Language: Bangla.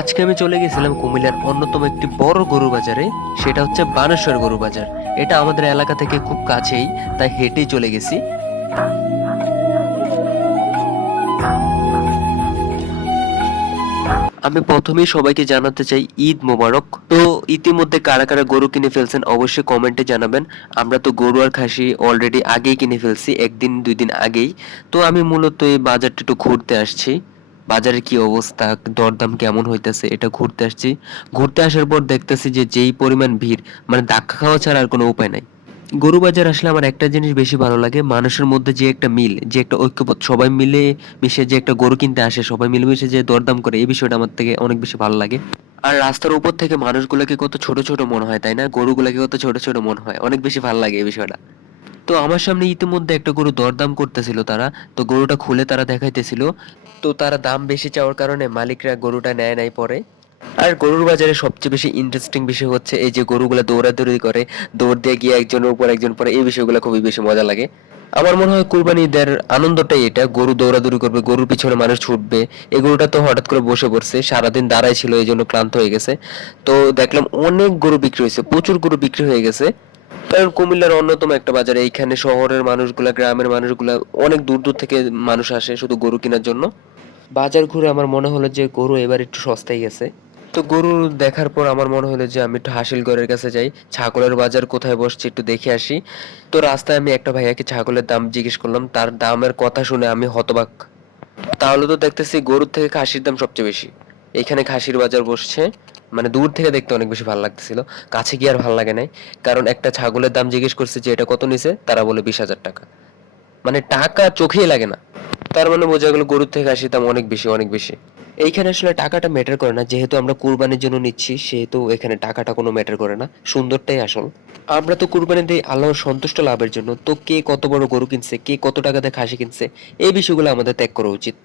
আজকে আমি চলে গেছিলাম কুমিল্লার অন্যতম একটি বড় গরু বাজারে। সেটা হচ্ছে বানেশ্বর গরু বাজার। এটা আমাদের এলাকা থেকে খুব কাছেই, তাই হেঁটেই চলে গেছি। আমি প্রথমেই সবাইকে জানাতে চাই ঈদ মোবারক। তো ইতিমধ্যে কারা কারা গরু কিনে ফেলছেন অবশ্যই কমেন্টে জানাবেন। আমরা তো গরু আর খাসি অলরেডি আগেই কিনে ফেলছি, একদিন দুই দিন আগেই। তো আমি মূলত এই বাজারটা একটু ঘুরতে আসছি। বাজারের কি অবস্থা, দরদাম কেমন হইতেছে, এটা ঘুরতে আসছি। ঘুরতে আসার পর দেখতেছি যে যেই পরিমাণ ভিড়, মানে ধাক্কা খাওয়া ছাড়া আর কোনো উপায় নাই। গরু বাজার আসলে আমার একটা জিনিস বেশি ভালো লাগে, মানুষের মধ্যে যে একটা মিল, যে একটা ঐক্যবোধ, সবাই মিলে মিশে যে একটা গরু কিনতে আসে, সবাই মিলেমিশে যে দরদাম করে, এই বিষয়টা আমার থেকে অনেক বেশি ভালো লাগে। আর রাস্তার উপর থেকে মানুষগুলোকে কত ছোট ছোট মনে হয়, তাই না? গরুগুলোকে কত ছোট ছোট মনে হয়, অনেক বেশি ভালো লাগে এই বিষয়টা। তো আমার সামনে ইতিমধ্যে একটা গরু দরদাম করতেছিল তারা। তো গরুটা খুলে তারা দেখাইতেছিল। তো তারা দাম বেশি চাওয়ার কারণে মালিকরা গরুটা নেয় নাই পরে। আর গরুর বাজারে সবচেয়ে বেশি ইন্টারেস্টিং বিষয় হচ্ছে এই যে গরুগুলা দৌড়াদৌড়ি করে, দৌড় দিয়ে গিয়ে একজনের উপর একজন পরে, এই বিষয়গুলো খুবই বেশি মজা লাগে। আমার মনে হয় কুরবানি ঈদের আনন্দটাই এটা, গরু দৌড়াদৌড়ি করবে, গরুর পিছনে মানুষ ছুটবে। এই গরুটা তো হঠাৎ করে বসে পড়ছে, সারাদিন দাঁড়াই ছিল, এই জন্য ক্লান্ত হয়ে গেছে। তো দেখলাম অনেক গরু বিক্রি হয়েছে, প্রচুর গরু বিক্রি হয়ে গেছে। কারণ কুমিল্লার অন্যতম একটা বাজার, এইখানে শহরের মানুষগুলা, গ্রামের মানুষগুলা অনেক দূর দূর থেকে মানুষ আসে শুধু গরু কেনার জন্য। বাজার ঘুরে আমার মনে হলো যে গরু এবার একটু সস্তায় গেছে। তো গরু দেখার পর আমার মনে হলো যে আমি একটু হাসিলগড়ের কাছে যাই, ছাগলের বাজার কোথায় বসছে একটু দেখে আসি। তো রাস্তায় আমি একটা ভাইয়াকে ছাগলের দাম জিজ্ঞেস করলাম, তার দামের কথা শুনে আমি হতবাক। তাহলে তো দেখতেছি গরুর থেকে খাসির দাম সবচেয়ে বেশি। এখানে খাসির বাজার বসছে। মানে দূর থেকে দেখতে অনেক বেশি ভালো লাগতেছিল, কাছে গিয়ে আর ভালো লাগে নাই। কারণ একটা ছাগলের দাম জিজ্ঞেস করছে যে এটা কত নিছে, তারা বলে 20,000 টাকা। মানে টাকা চোখেই লাগে না। তার মানে বোঝা গেল গরুর থেকে খাসির দাম অনেক বেশি, অনেক বেশি। এইখানে আসলে টাকাটা ম্যাটার করে না, যেহেতু আমরা কুরবানির জন্য নিচ্ছি সেহেতু এখানে টাকাটা কোনো ম্যাটার করে না, সুন্দরটাই আসল। আমরা তো কুরবানি দিই আল্লাহর সন্তুষ্ট লাভের জন্য। তো কে কত বড় গরু কিনছে, কে কত টাকা দিয়ে খাসি কিনছে, এই বিষয়গুলো আমাদের ত্যাগ করা উচিত।